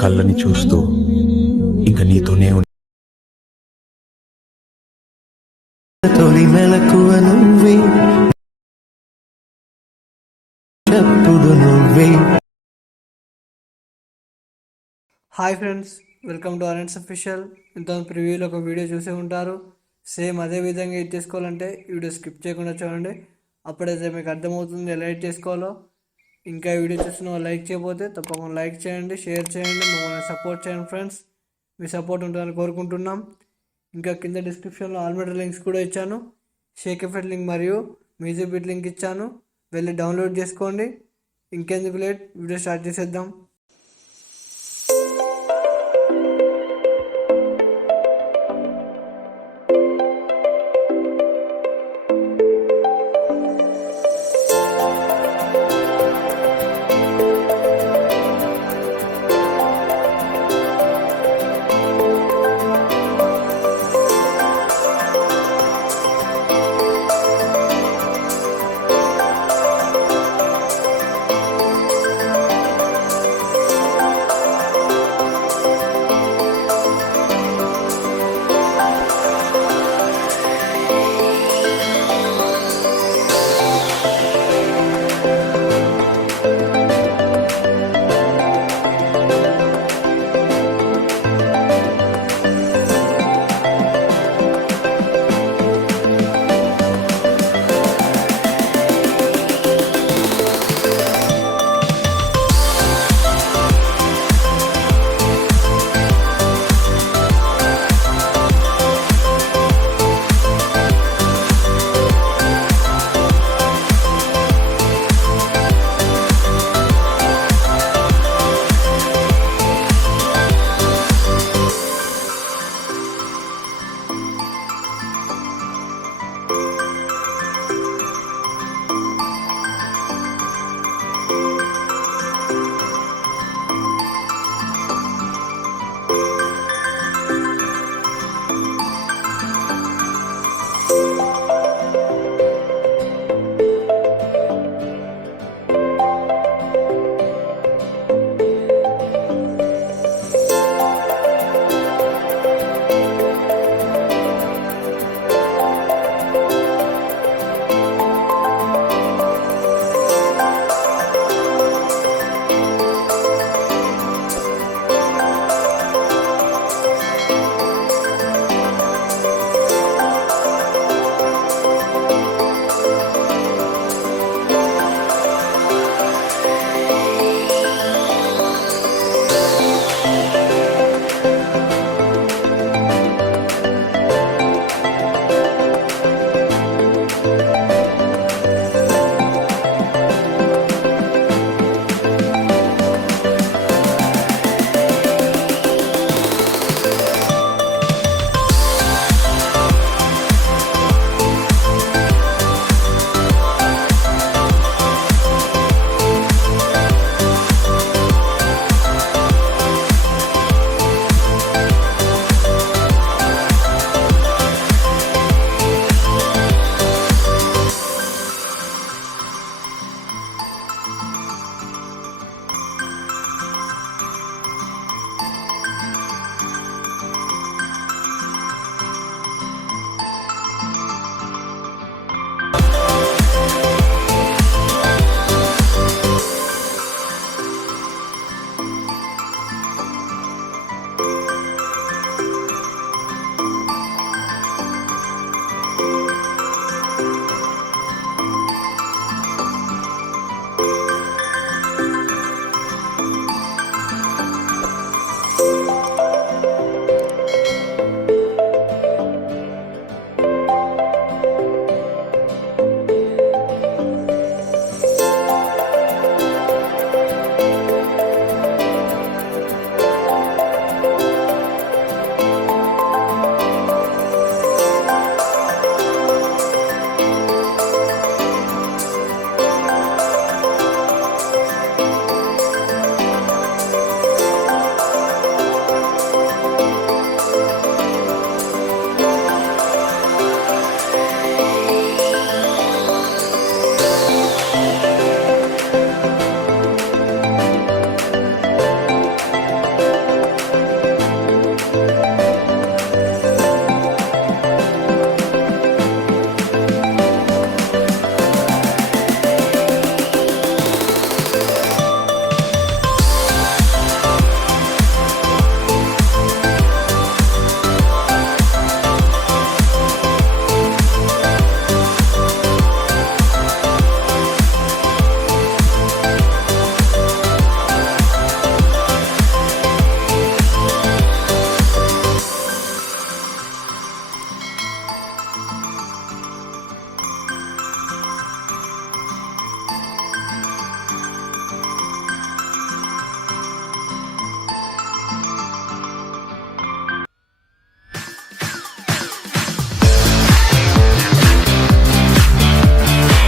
కళ్ళని చూస్తూ ఇంక నీతోనే తొలి మెలకువ నువ్వే, చెప్పుడు నువ్వే. Hi friends, welcome to Alights official. ఇంత ప్రివ్యూలో ఒక వీడియో చూసే ఉంటారు. సేమ్ అదే విధంగా ఎడిట్ చేసుకోవాలంటే వీడియో స్కిప్ చేయకుండా చూడండి, అప్పుడైతే మీకు అర్థమవుతుంది ఎలా ఎడిట్ చేసుకోవాలో. ఇంకా వీడియో చూసిన వాళ్ళు లైక్ చేయకపోతే తప్పకుండా లైక్ చేయండి, షేర్ చేయండి, మమ్మల్ని సపోర్ట్ చేయండి ఫ్రెండ్స్. మీ సపోర్ట్ ఉంటుందని కోరుకుంటున్నాం. ఇంకా కింద డిస్క్రిప్షన్లో ఆల్రెడీ లింక్స్ కూడా ఇచ్చాను. షేక్ ఎఫెక్ట్ లింక్ మరియు మ్యూజిక్ బిట్ లింక్ ఇచ్చాను, వెళ్ళి డౌన్లోడ్ చేసుకోండి. ఇంకెందుకు లేట్, వీడియో స్టార్ట్ చేసేద్దాం.